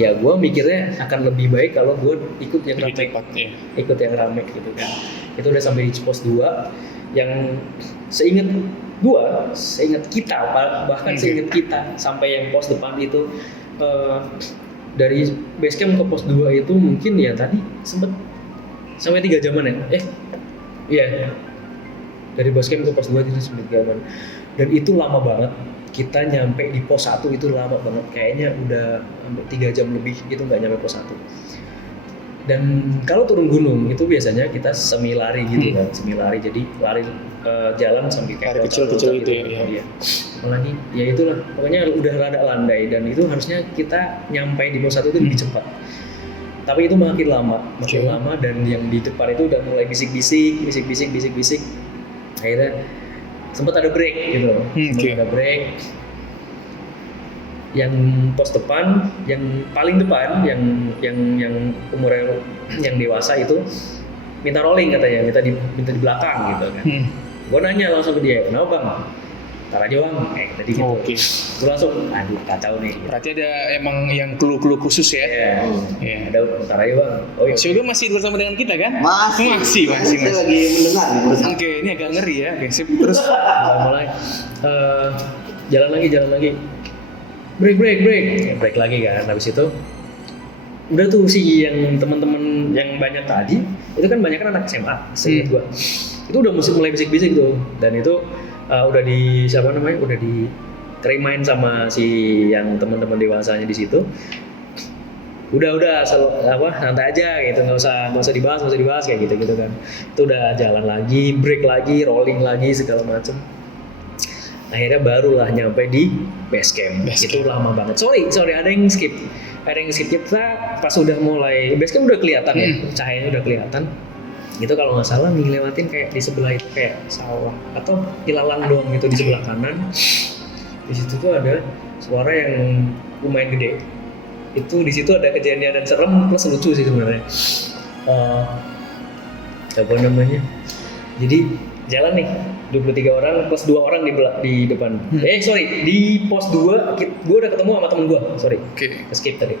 ya gue mikirnya akan lebih baik kalau gue ikut yang Lebih rame, cepat, ya. ikut yang rame gitu kan. Itu udah sampai di pos 2 yang seingat kita bahkan seingat kita sampai yang pos depan itu dari base camp ke pos 2 itu mungkin ya tadi sempet sampai 3 jaman ya. Iya. Dari base camp ke pos 2 itu sampai 3 jaman. Dan itu lama banget. Kita nyampe di pos 1 itu lama banget. Kayaknya udah sampai 3 jam lebih itu nggak nyampe pos 1. Dan kalau turun gunung itu biasanya kita semi lari gitu kan, semi lari, jadi lari jalan sambil kayak Lari kecil-kecil itu ya. Iya. Apalagi ya itulah, pokoknya udah rada landai dan itu harusnya kita nyampe di pos 1 itu lebih cepat. Tapi itu makin lama dan yang di depan itu udah mulai bisik-bisik. Akhirnya sempat ada break gitu. Ada break. Yang pos depan, yang paling depan, yang umurnya yang dewasa itu minta rolling katanya, minta di belakang gitu kan. Gue nanya langsung ke dia, kenapa bang? Ntar aja bang, tadi gitu. Gue langsung, aduh kacau nih. Gitu. Berarti ada emang yang clue khusus ya? Iya. Ada ntar aja bang. Oh iya. Syoga masih bersama dengan kita kan? Masih. Saya lagi mendengar. Oke, ini agak ngeri ya. Oke, sip. Terus mulai jalan lagi. Break lagi kan. Habis itu udah tuh si yang teman-teman yang banyak tadi itu kan banyak kan anak SMA seingat gua. Itu udah mulai bisik-bisik tuh, dan itu udah diterimain sama si yang teman-teman dewasanya di situ. Udah santai aja gitu, nggak usah dibahas kayak gitu kan. Itu udah jalan lagi, break lagi, rolling lagi segala macem. Akhirnya barulah nyampe di base camp. Itu lama banget. Sorry ada yang skip. Kita pas udah mulai base camp udah kelihatan ya, cahayanya udah kelihatan. Itu kalau nggak salah ngelewatin kayak di sebelah itu kayak sawah atau ilalang doang gitu di sebelah kanan. Di situ tuh ada suara yang lumayan gede. Itu di situ ada kejadian dan serem plus lucu sih sebenarnya. Apa namanya? Jadi jalan nih 23 orang plus 2 orang di depan. Di pos 2 gue udah ketemu sama temen gue. Skip tadi.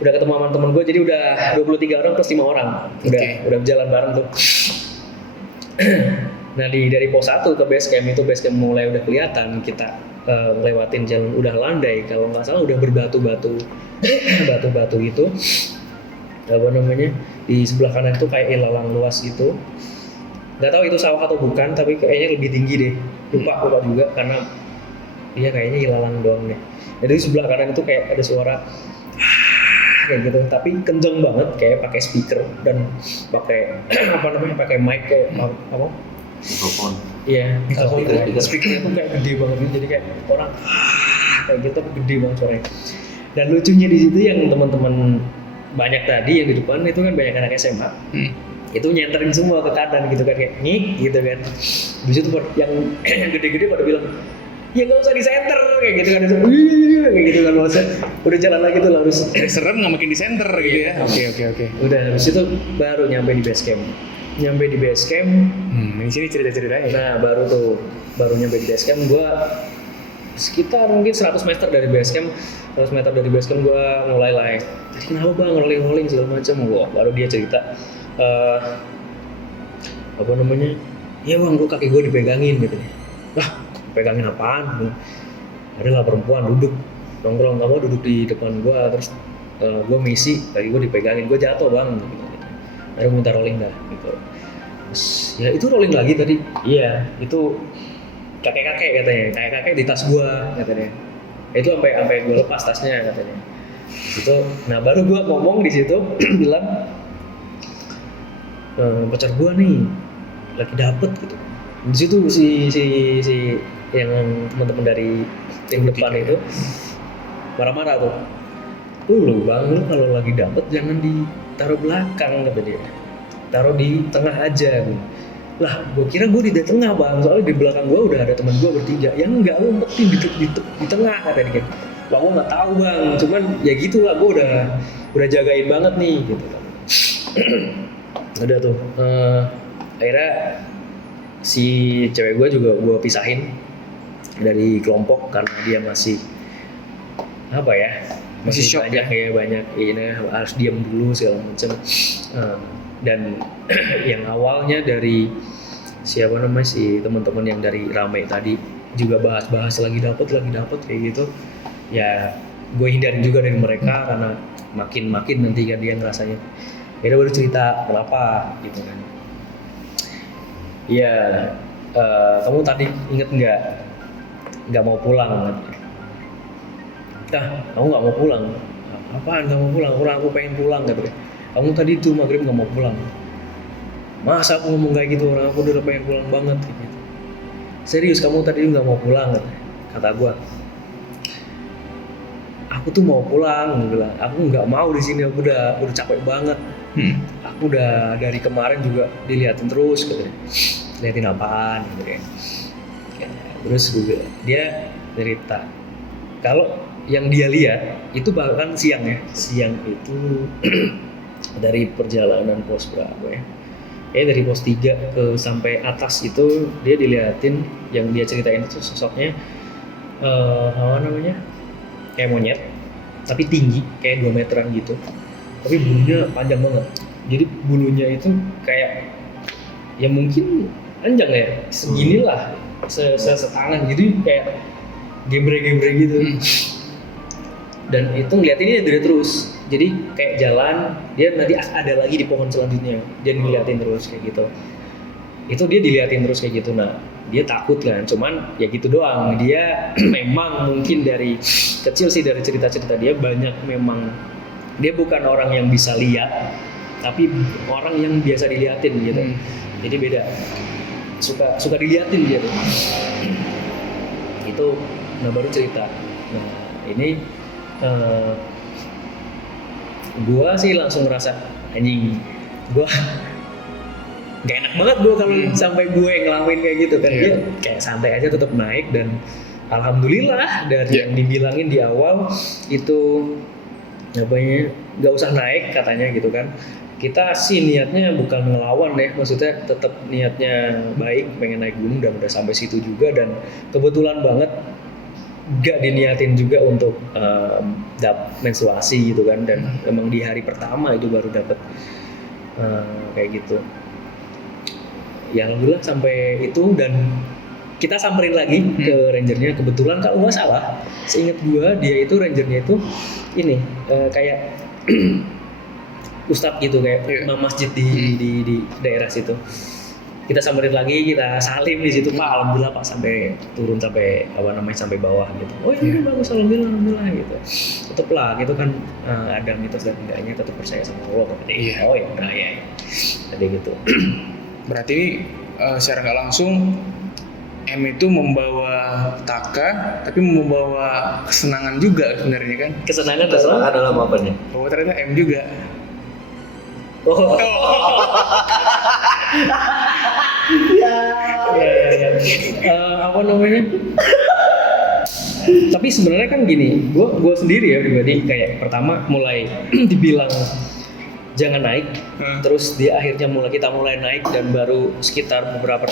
Udah ketemu sama temen gue, jadi udah 23 orang plus 5 orang. Udah jalan bareng tuh. Nah dari pos 1 ke base camp mulai udah kelihatan kita lewatin jalan udah landai, kalau nggak salah udah berbatu-batu gitu. Apa namanya, di sebelah kanan itu kayak ilalang luas gitu. Nggak tahu itu sawah atau bukan, tapi kayaknya lebih tinggi deh. Lupa juga karena iya kayaknya ilalang doang deh. Jadi di sebelah kanan itu kayak ada suara kayak gitu, tapi kenceng banget, kayak pakai speaker dan pakai pakai mic kayak apa? Mikrofon. Iya, speaker itu kayak gede banget, jadi kayak orang kayak gitu, tapi gede banget suaranya. Dan lucunya di situ yang teman-teman banyak tadi yang di depan itu kan banyak anak SMA. Itu nyenterin semua ke kanan gitu kan, kayak ngik gitu kan. Di situ yang gede-gede pada bilang, ya nggak usah di center kayak gitu kan, kayak gitu kan, udah jalan lagi tuh harus serem nggak makin di center gitu ya. Oke. Udah habis itu baru nyampe di base camp. Di sini cerita-ceritanya. Nah baru nyampe di base camp, gue sekitar mungkin 100 meter dari base camp gue mulai like, tadi kenapa bang rolling segala macam. Baru dia cerita apa namanya, ya bang gue kaki gue dipegangin gitu. Lah pegangin apaan? Adalah perempuan duduk nongkrong duduk di depan gue, terus gue misi kaki gue dipegangin, gue jatuh bang gitu. Ada minta rolling dah gitu. Terus, ya itu rolling lagi tadi. Iya itu kakek di tas gue katanya. Itu sampai gue lepas tasnya katanya. Itu, nah baru gue ngomong di situ bilang pacar gue nih lagi dapet gitu. Di situ si yang teman-teman dari tim depan itu marah-marah tuh. Lu bang, lu kalau lagi dapet jangan ditaruh belakang kata dia. Taruh di tengah aja gitu. Lah, gue kira gue di tengah bang, soalnya di belakang gue udah ada teman gue bertiga. Ya enggak, lu mesti di tengah kata dia. Bang, gue nggak tahu bang, cuman ya gitulah, gue udah jagain banget nih gitu. Udah tuh, akhirnya si cewek gue juga gue pisahin dari kelompok karena dia masih apa ya, Masih shock banyak ya banyak ini harus diam dulu segala macam. Dan yang awalnya dari siapa namanya si teman-teman yang dari Rame tadi juga bahas-bahas lagi dapat kayak gitu ya, gue hindarin juga dari mereka karena makin nanti kan dia ngerasanya dia baru cerita kenapa gitu kan. Ya kamu tadi inget nggak mau pulang? Kamu nggak mau pulang? Apaan nggak mau pulang? Orang aku pengen pulang gitu. Kamu tadi tuh maghrib nggak mau pulang. Masa aku ngomong kayak gitu, orang aku udah pengen pulang banget gitu. Serius kamu tadi nggak mau pulang? Kata gue. Aku tuh mau pulang, gue bilang. Aku nggak mau di sini, aku udah capek banget. Aku udah dari kemarin juga diliatin terus, gitu. Liatin apaan, gitu kan. Terus dia cerita, kalau yang dia lihat itu bahkan siang itu dari perjalanan pos berapa ya? Dari pos 3 ke sampai atas itu dia diliatin, yang dia ceritain itu sosoknya apa namanya? Kayak monyet, tapi tinggi, kayak 2 meteran gitu. Tapi bulunya panjang banget. Jadi bulunya itu kayak ya mungkin panjang ya, seginilah, setangan gitu, kayak gebre-gebre gitu. Dan itu ngeliatin dia terus. Jadi kayak jalan, dia nanti ada lagi di pohon selanjutnya, dia ngeliatin terus kayak gitu. Itu dia diliatin terus kayak gitu. Nah, dia takut kan, cuman ya gitu doang. Dia memang mungkin dari kecil sih, dari cerita-cerita dia banyak, memang dia bukan orang yang bisa lihat, tapi orang yang biasa diliatin gitu. Jadi beda, suka diliatin dia tuh. Itu nah baru cerita. Nah ini gua sih langsung ngerasa anjing, gua gak enak banget gue kalau sampai gue ngelakuin kayak gitu kan. Dia kayak santai aja tetap naik, dan alhamdulillah dari yang dibilangin di awal itu apanya nggak usah naik katanya gitu kan. Kita sih niatnya bukan ngelawan ya, maksudnya tetap niatnya baik, pengen naik gunung, dan udah sampai situ juga. Dan kebetulan banget gak diniatin juga untuk menstruasi gitu kan, dan emang di hari pertama itu baru dapet kayak gitu. Ya alhamdulillah sampai itu, dan kita samperin lagi ke rangernya. Kebetulan kalau nggak salah, seingat gua dia itu rangernya itu ini kayak ustadz gitu, kayak imam masjid di daerah situ. Kita samperin lagi, kita salim di situ, Pak, alhamdulillah Pak, sampai turun sampai sampai bawah gitu. Oh iya bagus, alhamdulillah gitu. Tetaplah gitu kan, ada mitos dan enggaknya, tetap percaya sama Allah. Oh ya udah ya, tadi gitu. Berarti secara nggak langsung M itu membawa taka, tapi membawa kesenangan juga sebenarnya kan? Kesenangan dalam apa nih? Oh ternyata M juga. Oh. Ya. Apa namanya? Tapi sebenarnya kan gini, gue sendiri ya pribadi, kayak pertama mulai dibilang jangan naik, terus di akhirnya kita mulai naik, dan baru sekitar beberapa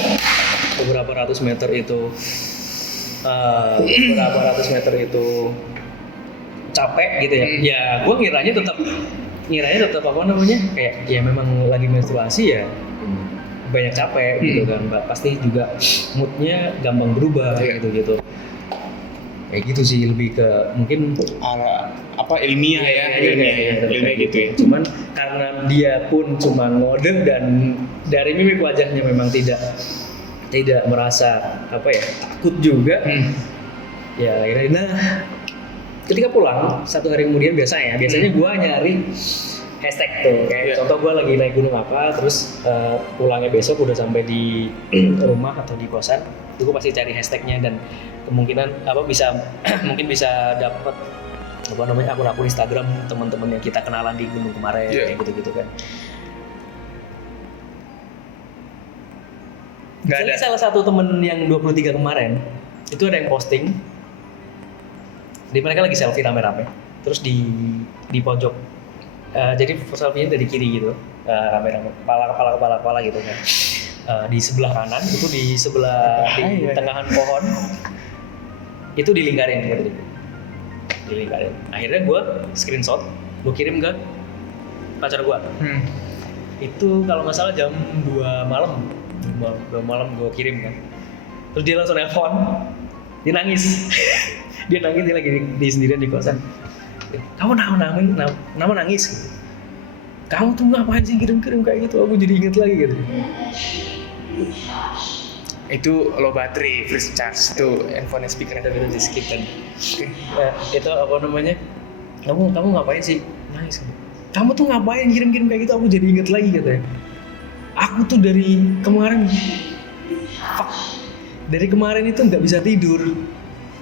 ratus meter itu capek gitu ya. Ya gue ngiranya tetap apa namanya, kayak ya memang lagi menstruasi ya banyak capek gitu kan, pasti juga moodnya gampang berubah gitu. Kayak gitu sih, lebih ke mungkin ilmiah ilmiah gitu ya. Cuman karena dia pun cuma ngode, dan dari mimik wajahnya memang tidak merasa takut juga. Ya akhirnya ketika pulang 1 hari kemudian, biasanya gua nyari hashtag tuh, kayak contoh gue lagi naik gunung apa, terus pulangnya besok udah sampai di rumah atau di kosan, itu gue pasti cari hashtagnya, dan kemungkinan mungkin bisa dapat akun Instagram teman-teman yang kita kenalan di gunung kemarin, kayak gitu kan. Jadi salah satu temen yang 23 kemarin itu ada yang posting, di mereka lagi selfie rame-rame, terus di pojok. Jadi selfie-nya dari kiri gitu, rame-rame, kepala gitu kan. Di sebelah kanan itu, di sebelah di tengahan pohon itu dilingkarin gitu. dilingkarin. Akhirnya gue screenshot, gue kirim ke pacar gue. Itu kalau nggak salah jam 2 malam gue kirim kan. Terus dia langsung nelfon, dia nangis. Dia lagi di sendirian di kosan. Kamu nama nangis. Kamu tuh ngapain sih kirim-kirim kayak gitu? Aku jadi inget lagi gitu. Itu low battery, free charge tuh handphone speaker Kita bisa di skip kan. Oke. Nah, itu apa namanya? Kamu ngapain sih nangis? Kamu tuh ngapain kirim-kirim kayak gitu? Aku jadi inget lagi katanya. Aku tuh dari kemarin itu nggak bisa tidur.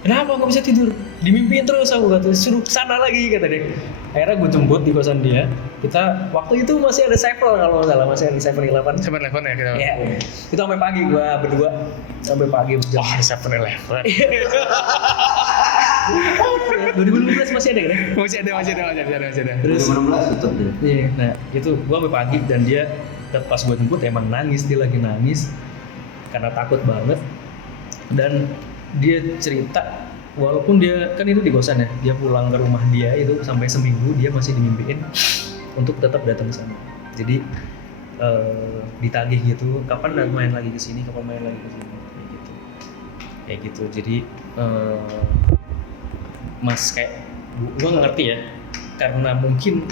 Kenapa nggak bisa tidur? Dimimpiin terus aku kata, suruh kesana lagi kata dia. Akhirnya gue jemput di kosan dia. Kita waktu itu masih ada Sevel kalau nggak salah, masih ada 7-Eleven. 7-Eleven ya kita. Iya. Kita sampai pagi gue berdua sampai pagi jam. Oh, 7-Eleven. 2015 masih ada kan? Masih ada. Terus 2016 tutup dia. iya, nah itu gue sampai pagi dan dia pas gue jemput emang nangis, dia lagi nangis karena takut banget. Dan dia cerita walaupun dia kan itu di kosan ya, dia pulang ke rumah dia itu sampai seminggu dia masih dimimpiin untuk tetap datang ke sana. Jadi ditagih gitu, kapan main lagi ke sini, kayak gitu. Jadi mas kayak gue nggak ngerti ya, karena mungkin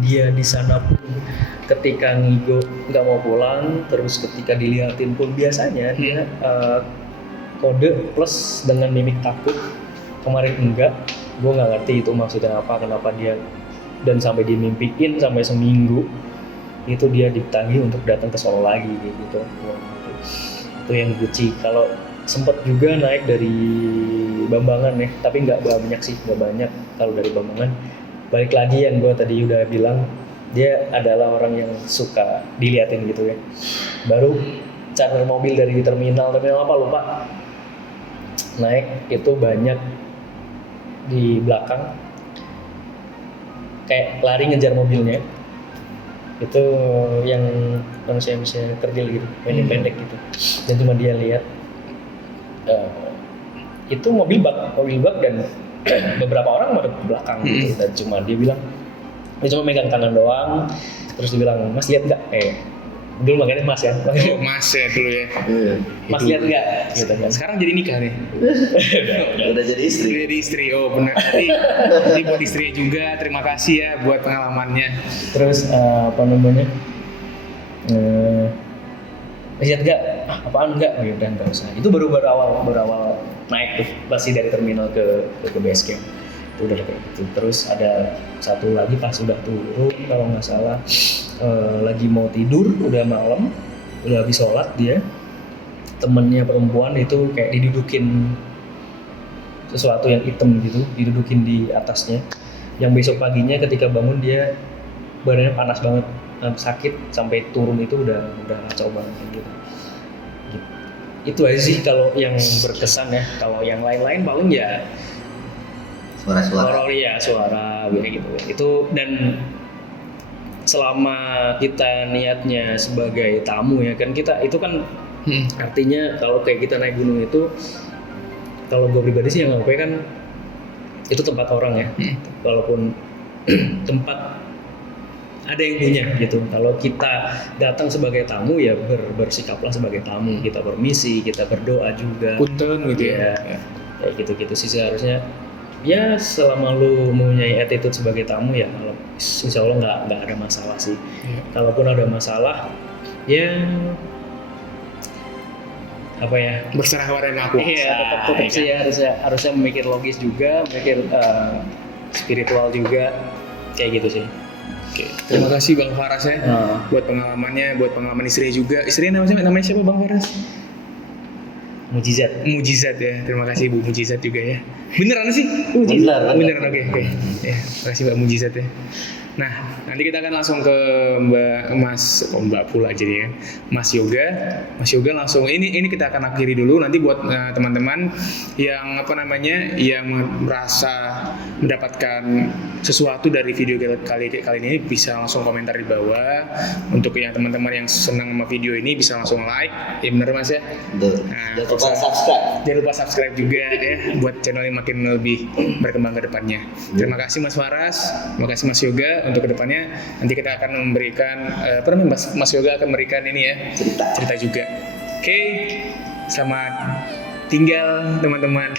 dia di sana pun ketika ngigo nggak mau pulang, terus ketika dilihatin pun biasanya dia kode plus dengan mimik takut. Kemarin enggak, gue nggak ngerti itu maksudnya apa, kenapa dia dan sampai dimimpiin sampai seminggu itu dia ditagih untuk datang ke Solo lagi gitu. Itu yang Gucci. Kalau sempat juga naik dari Bambangan ya, tapi nggak banyak. Kalau dari Bambangan balik lagi yang gue tadi udah bilang, dia adalah orang yang suka diliatin gitu ya. Baru charter mobil dari terminal apa lupa, naik itu banyak di belakang kayak lari ngejar mobilnya, itu yang manusia kerdil gitu, pendek gitu, dan cuma dia lihat itu mobil bak dan beberapa orang ada di belakang gitu, dan cuma dia bilang, dia cuma megang kanan doang, terus dia bilang, Mas lihat nggak? Dulu makanya Mas ya. Oh, Mas ya dulu ya. Mas lihat nggak? Gitu kan. Sekarang jadi nikah nih. Udah jadi istri. Udah jadi istri. Oh benar. Jadi buat istrinya juga terima kasih ya buat pengalamannya. Terus apa namanya? Lihat nggak? Apaan nggak? Udah nggak usah. Itu baru awal naik tuh, pasti dari terminal ke base camp. Itu udah kayak gitu. Terus ada satu lagi pas udah turun kalau nggak salah, lagi mau tidur, udah malam, udah habis sholat, dia temennya perempuan itu kayak didudukin sesuatu yang hitam gitu, didudukin di atasnya. Yang besok paginya ketika bangun dia badannya panas banget, sakit sampai turun itu udah kacau banget gitu. Itu aja sih kalau yang berkesan ya. Kalau yang lain-lain paling ya suara kayak gitu. Itu dan selama kita niatnya sebagai tamu ya kan, kita itu kan artinya kalau kayak kita naik gunung itu, kalau gue pribadi sih yang ngapain kan itu tempat orang ya, walaupun tempat ada yang punya gitu. Kalau kita datang sebagai tamu ya bersikaplah sebagai tamu, kita permisi, kita berdoa juga, punten gitu ya. Kayak gitu sih seharusnya. Ya selama lu mempunyai attitude sebagai tamu ya, insya Allah nggak ada masalah sih. Kalaupun ada masalah, ya apa ya? Berserah pada yang aku. Iya, tetap sih ya, harusnya memikir logis juga, memikir spiritual juga, kayak gitu sih. Oke. Terima kasih Bang Faras ya buat pengalamannya, buat pengalaman istrinya juga. Istrinya namanya siapa Bang Faras? Mujizat ya. Terima kasih Bu Mujizat juga ya. Beneran sih? Beneran. Oke. Ya, terima kasih Mbak Mujizat ya. Nah, nanti kita akan langsung ke Mbak pula jadi ya. Mas Yoga. Mas Yoga langsung ini kita akan akhiri dulu. Nanti buat teman-teman yang yang merasa mendapatkan sesuatu dari video kali ini bisa langsung komentar di bawah. Untuk yang teman-teman yang senang sama video ini bisa langsung like. Ya benar Mas ya. Betul. Nah, Jangan lupa subscribe. Jangan lupa subscribe juga ya buat channel ini makin lebih berkembang ke depannya. Terima kasih Mas Faras, terima kasih Mas Yoga. Untuk kedepannya nanti kita akan memberikan Mas Yoga akan memberikan ini ya cerita juga. Oke, selamat tinggal teman-teman.